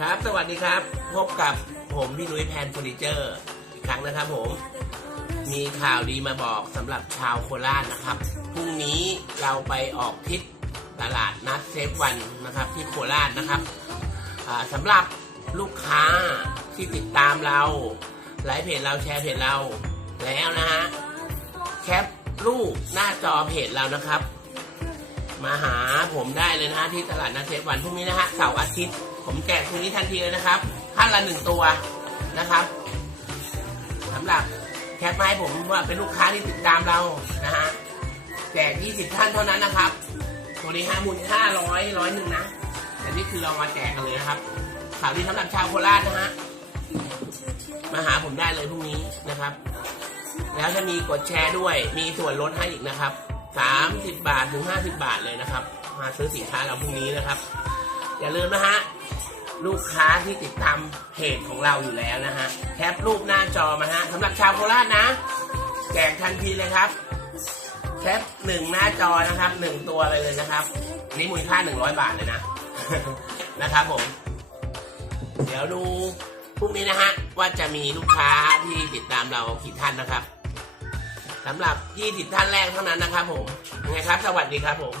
ครับ สวัสดีครับ พบกับผมพี่นุ้ยแพนเฟอร์นิเจอร์อีกครั้งนะครับผม มีข่าวดีมาบอกสำหรับชาวโคราชนะครับ พรุ่งนี้เราไปออกทริปตลาดนัดเซฟวันนะครับ ที่โคราชนะครับสำหรับลูกค้าที่ติดตามเราไลฟ์เพจเราแชร์เพจเราแล้วนะฮะแคปรูปหน้าจอเพจเรานะครับ มาหาผมได้เลยนะฮะที่ตลาดนัดเซฟวันพรุ่งนี้นะฮะเสาร์อาทิตย์ ผมแจกคืนนี้ทันทีเลยนะครับท่านละหนึ่งตัวนะครับสำหรับแคปมาให้ผมว่าเป็นลูกค้าที่ติดตามเรานะฮะแจก20 ท่านเท่านั้นนะครับ ตัวนี้ฮะมูลค่าร้อยร้อยหนึ่งนะแต่นี่คือเรามาแจกกันเลยนะครับข่าวดีสำหรับชาวโคราชนะฮะมาหาผมได้เลยพรุ่งนี้นะครับ แล้วจะมีกดแชร์ด้วยมีส่วนลดให้อีกนะครับ 30 บาทถึง 50 บาทเลยนะครับ มาซื้อสินค้าเราพรุ่งนี้นะครับ อย่าลืมนะฮะลูกค้าที่ติดตามเพจของเราอยู่แล้วนะฮะแคปรูปหน้าจอมาฮะสำหรับชาวโคราชนะแจกทันทีเลยครับแคปหนึ่งหน้าจอนะครับหนึ่งตัวเลยเลยนะครับนี่มูลค่า100บาทเลยนะนะครับผม เดี๋ยวดูพรุ่งนี้นะฮะว่าจะมีลูกค้าที่ติดตามเรากี่ท่านนะครับสำหรับ 20 ท่านแรกเท่านั้นนะครับผมยังไงครับ สวัสดีครับผม